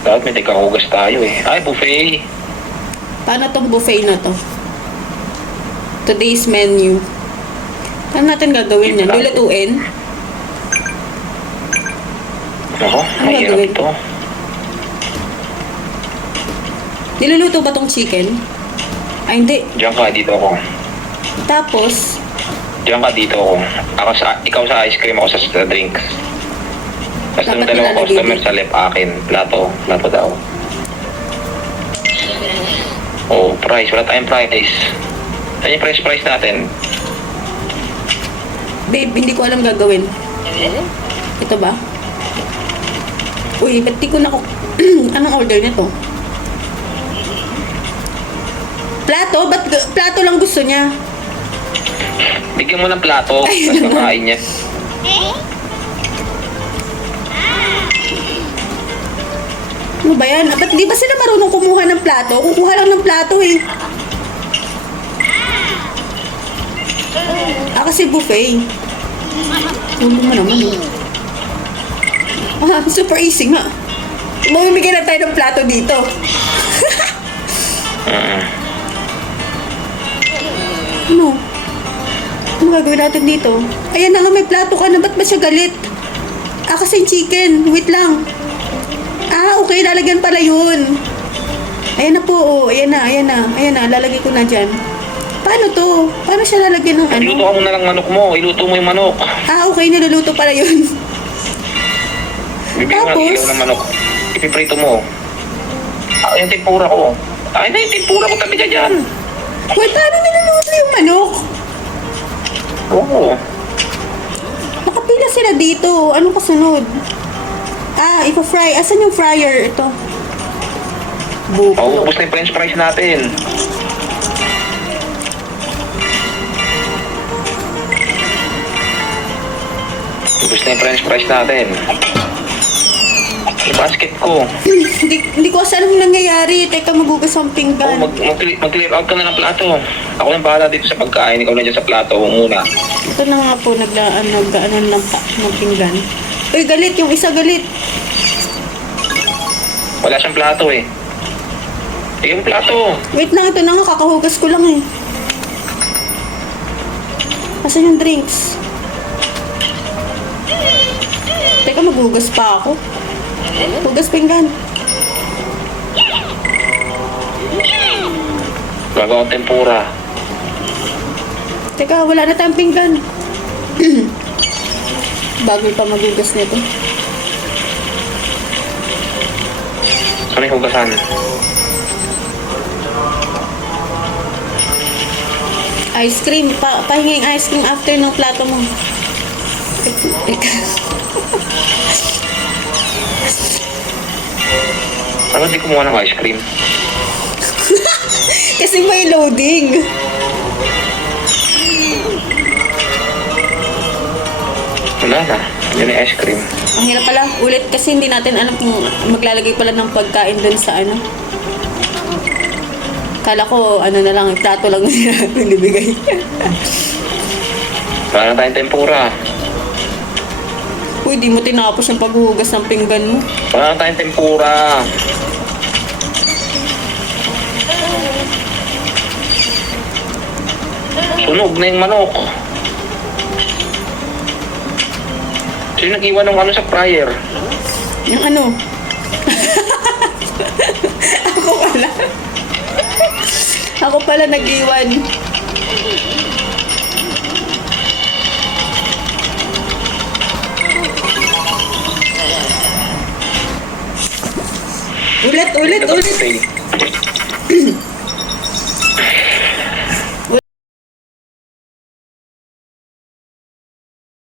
Dapat may tigkahugas tayo eh. Ay, buffet. Paano tong buffet na to? Today's menu. Ano natin gagawin yan? Lulutuin? Ako, Ano mahirap gagawin? to. Niluluto ba tong chicken? Ay, hindi. Diyan ka, dito ako. Tapos, Diyan ka, dito ako. Ikaw sa ice cream, ako sa drinks. Basta yung Dapat dalawang nilalagay customer dito. sa left akin. Plato daw. Oh, price. Wala tayong price. Ano yung price natin? babe, hindi ko alam gagawin. Ito ba? Uy, ba't di ko na anong order nito? Plato? Ba't plato lang gusto niya? Bigyan mo ng plato. Ay, Tapos kakain niya. Ano ba yan? Ba't di ba sila marunong kumuha ng plato? Kukuha lang ng plato eh. Kasi buffet. Tulong mo naman eh. Super easy nga. Mamimigay na tayo ng plato dito. Ano? Ano gagawin natin dito? Ayan na nga, may plato ka na. Ba't ba siya galit? Kasi chicken. Wait lang. Okay. Lalagyan pala yun. Ayan na po. Oh. Ayan na. Lalagay ko na dyan. Paano to? Paano siya lalagyan ng ano? Iluto ka muna lang manok mo. Iluto mo yung manok. Okay. Niluluto pala yun. Bibigyan mo ng Tapos? ilaw ng manok. Ipiprito mo. Yung tempura ko. Ay na yung tempura ko. Tabi ka dyan. Wait, paano niluluto yung manok? Oo. Nakapila sila dito. Anong kasunod? Ipa-fry. Asan yung fryer? Ito. Buko. Ubus na yung french fries natin. Ubus na yung french fries natin. Yung basket ko. Hindi ko kasi alam yung nangyayari. Teka, magugas ang pinggan. Mag-clear out ka na ng plato. Ako nang bahala dito sa pagkain. Ikaw na dyan sa plato. Muna. Ito na nga po, nagdaanan ng pinggan. Uy, galit. Yung isa galit. Wala siyang plato eh. Yung plato. Wait lang, ito na nga. Kakahugas ko lang eh. Asan yung drinks? Teka, maghugas pa ako. Hugas pinggan. Gagawa ng tempura. Teka, wala na tayong pinggan. Bago pa maghugas nito. Ano yung hugasan? Ice cream. Pahinging ice cream after ng plato mo. Teka. Ano di kumuha ng ice cream? Kasi may loading. Wala na. Yun yung ice cream. Ang hirap pala. Ulit kasi hindi natin alam kung maglalagay pala ng pagkain dun sa ano. Kala ko ano na lang, plato lang nila binibigay. Wala na tayong tempura. Uy, di mo tinapos yung paghuhugas ng pinggan mo. Wala na tayong tempura. Sunog na yung manok. Sino nag-iwan ng ano sa fryer? Yung ano? Ako pala. Ako pala nag-iwan. Ulit. Buffet.